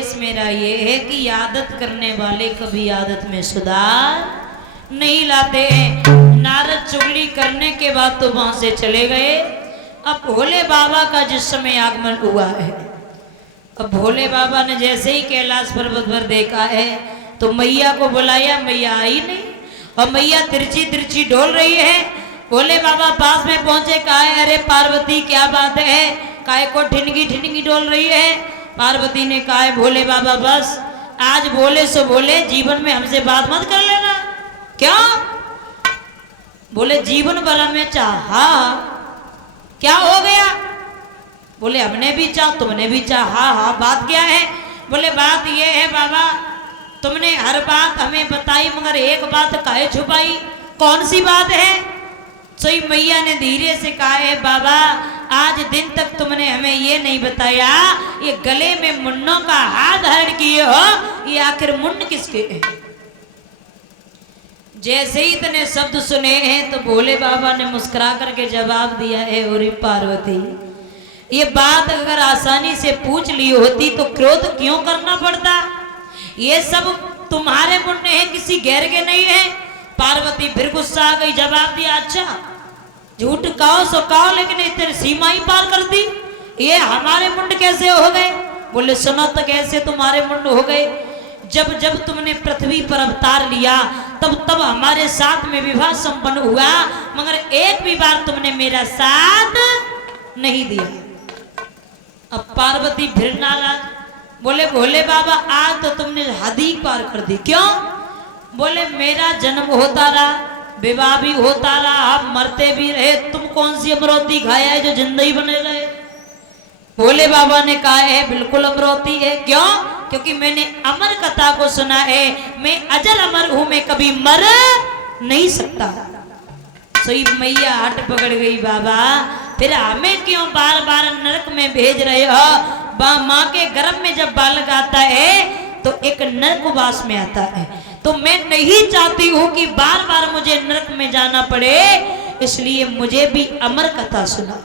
संदेश मेरा ये है कि आदत करने वाले कभी आदत में सुधार नहीं लाते हैं। नारद चुगली करने के बाद तो वहां से चले गए। अब भोले बाबा का जिस समय आगमन हुआ है, अब भोले बाबा ने जैसे ही कैलाश पर्वत पर देखा है तो मैया को बुलाया, मैया आई नहीं और मैया तिरछी तिरछी डोल रही है। भोले बाबा पास में पहुंचे, कहा है अरे पार्वती क्या बात है, काय को ठिनगी ठिनगी डोल रही है। पार्वती ने कहा है भोले बाबा बस आज बोले सो बोले, जीवन में हमसे बात मत कर लेना। क्या बोले जीवन भर में चाहा, क्या हो गया? बोले हमने भी चाह तुमने भी चाह। हाँ हाँ बात क्या है? बोले बात ये है बाबा तुमने हर बात हमें बताई मगर एक बात काहे छुपाई, कौन सी बात है? सोई मैया ने धीरे से कहा है बाबा आज दिन तक तुमने हमें ये नहीं बताया ये गले में मुन्नों का हाथ धारण किए हो, ये आखिर मुन्न किसके हैं? जैसे ही इतने शब्द सुने हैं तो भोले बाबा ने मुस्कुरा करके जवाब दिया है ओरी पार्वती ये बात अगर आसानी से पूछ ली होती तो क्रोध क्यों करना पड़ता? ये सब तुम्हारे मुन्ने हैं, किसी गैर के नहीं है। पार्वती फिर गुस्सा आ गई, जवाब दिया अच्छा झूठ कहो सो कहो लेकिन इतनी सीमा ही पार कर दी, ये हमारे मुंड कैसे हो गए? बोले सुनो तो कैसे तुम्हारे मुंड हो गए? जब जब तुमने पृथ्वी पर अवतार लिया तब तब हमारे साथ में विवाह संपन्न हुआ मगर एक भी बार तुमने मेरा साथ नहीं दिया। अब पार्वती फिर नाराज, बोले भोले बाबा आज तो तुमने हद ही पार कर दी। क्यों? बोले मेरा जन्म होता रहा, विवाह भी होता रहा, आप मरते भी रहे, तुम कौन सी अमरौती खाया है जो जिंदगी बने रहे? भोले बाबा ने कहा है बिल्कुल अमरौती है। क्यों? क्योंकि मैंने अमर कथा को सुना है, मैं अजर अमर हूं, मैं कभी मर नहीं सकता। सोई मैया हट पकड़ गई, बाबा फिर हमें क्यों बार बार नरक में भेज रहे हो? माँ के गर्भ में जब बालक आता है तो एक नरकवास में आता है, तो मैं नहीं चाहती हूं कि बार बार मुझे नरक में जाना पड़े, इसलिए मुझे भी अमर कथा सुना।